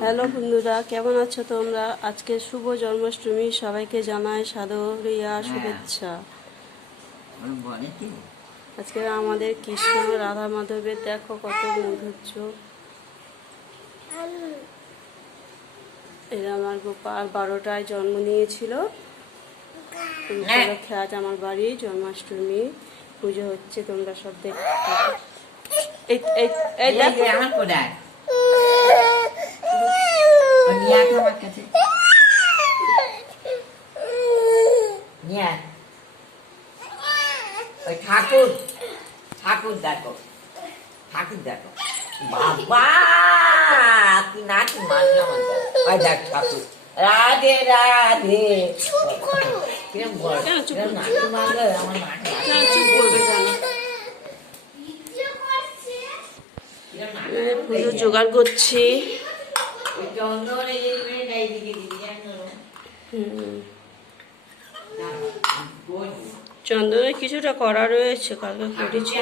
Hello বন্ধুরা, কেমন আছো তোমরা? আজকে শুভ জন্মাষ্টমী, সবাইকে জানাই সাদরিয়া শুভেচ্ছা। আজকে আমাদের কৃষ্ণ রাধা মাধবের দেখো কত মধুর্য। এরা আমার গোপাল 12টায় জন্ম নিয়েছিল। উপলক্ষে আজ আমার বাড়ি জন্মাষ্টমী পুজো হচ্ছে, তোমরা সব দেখতে পাবে। ঠাকুর ঠাকুর দেখো, ঠাকুর দেখো, বাবা কি নাচ মারলাম। ওই দেখ ঠাকুর, রাধে রাধে। পুজো জোগাড় করছি। চন্দনের কিছুটা করা রয়েছে, কালকে করেছি।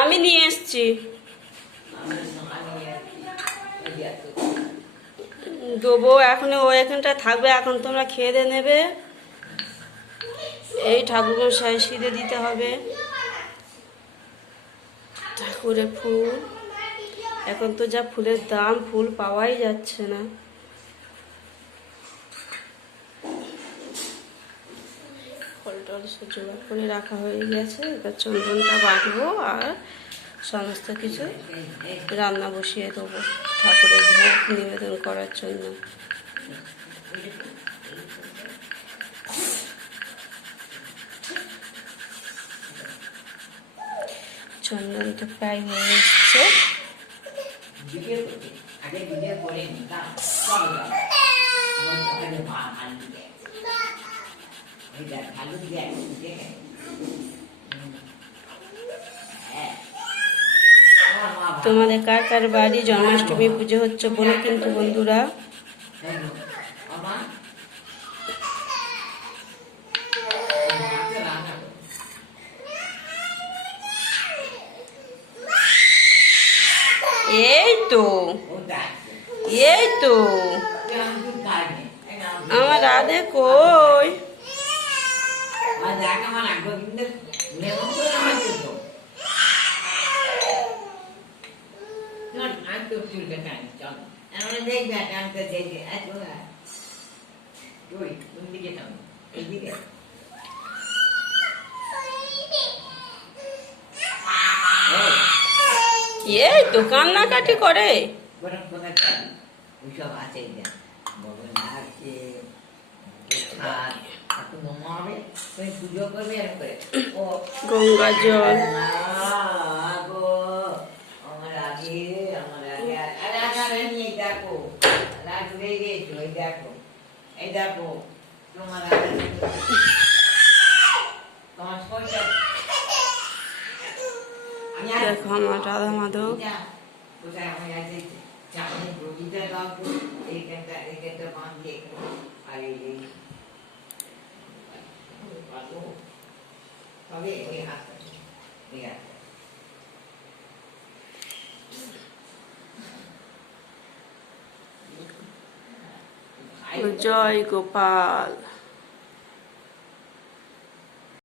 আমি নিয়ে এসছি, দেবো এখন। ও এখানটা থাকবে, এখন তোমরা খেয়ে দিয়ে নেবে। এই ঠাকুরমশাই সিঁধে দিতে হবে ঠাকুরের ফুল। এখন তো যা ফুলের দাম, ফুল পাওয়াই যাচ্ছে না। ফল টল সব জোগাড় করে রাখা হয়ে গেছে। এবার চন্দনটা বাঁধবো আর সমস্ত কিছু রান্না বসিয়ে দেবো ঠাকুরের ভোগ নিবেদন করার জন্য। চন্দনটা প্রায় হয়ে এসছে। তোমাদের কার কার বাড়ি জন্মাষ্টমী পুজো হচ্ছে বলে কিন্তু বন্ধুরা। এই তো এই তো আমার রাধে কই? এই তো কান্নাকাটি করে। গঙ্গা জল দেখো আমার রাধা মাধব। জয় গোপাল।